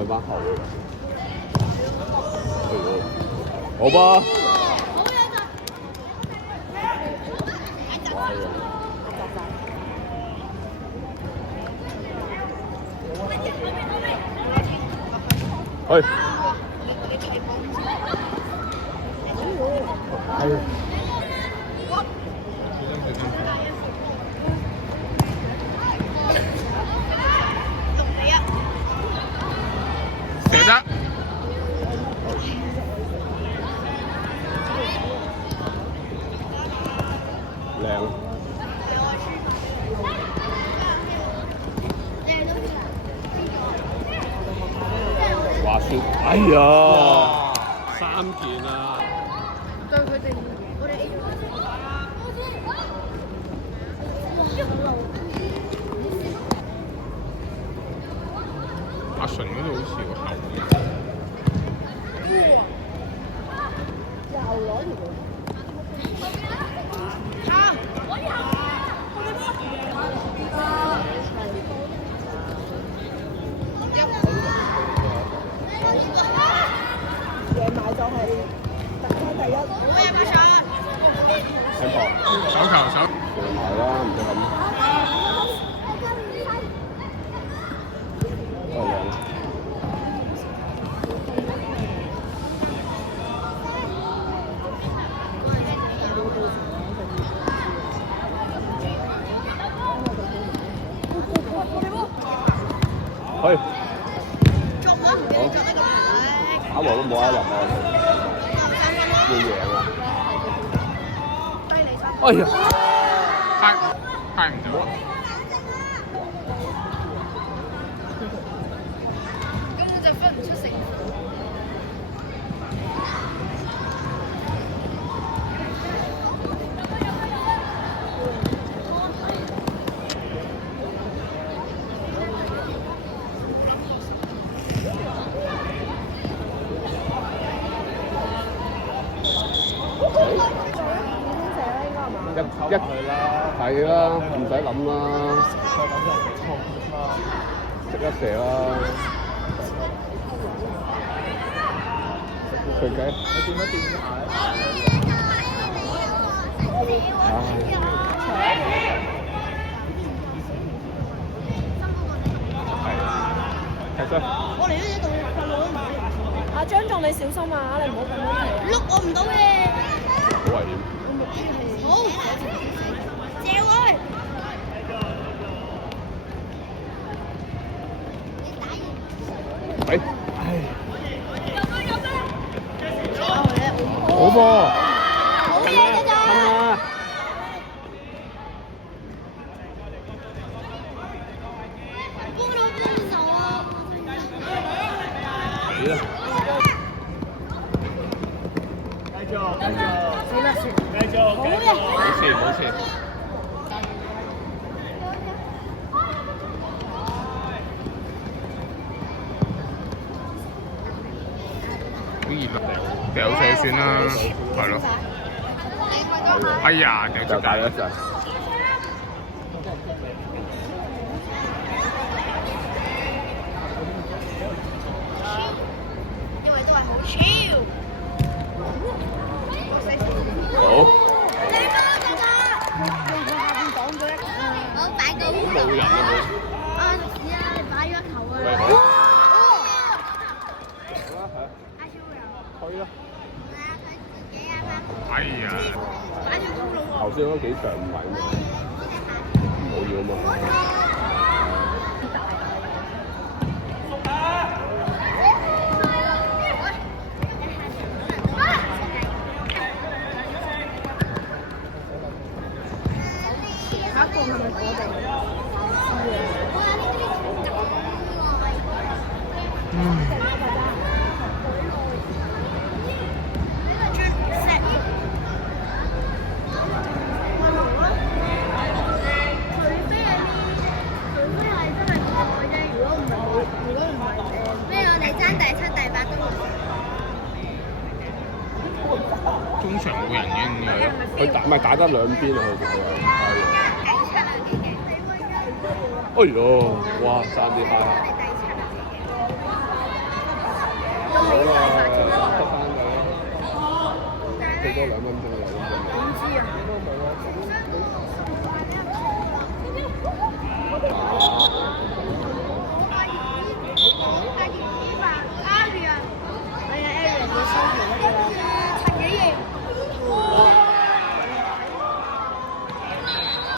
向翻後嘅。好吧。去。射得。靚。滑雪，哎呀，3件啊！對佢哋，我哋 A 阿純嗰度好似有後嘅。又攞條。夜買就係特區第一。喺旁。手球手。上埋啦，唔使諗。都係靚。去。打和都冇得入啊！要贏啊！哎呀！派唔到。根本就分唔出勝負。一係啦，唔使諗啦，食一蛇啦。佢計。你掂一掂下。係。踢出。我嚟咗呢度瞓路都唔知。阿張仲你小心啊！你唔好咁樣碌我唔到嘅。好危險。好。借開。喂。好波。好嘢㗎咋。冇事。好熱啦，掉射先啦，係咯。哎呀，掉就大咗一陣。因為都係好超。好。我擺個冇人啊啊，係啊，你擺咗球啊！喂，好。好啦，阿超有。去啦。係啊，佢自己啊嘛。哎呀，擺條公路喎。頭先嗰幾場唔係嘛？冇要啊嘛。中場冇人嘅應該。佢打咪打得兩邊啊！佢哎呦，哇！爭啲蝦。最多2分鐘啦，咁就。唔知啊，應該冇啊，咁冇。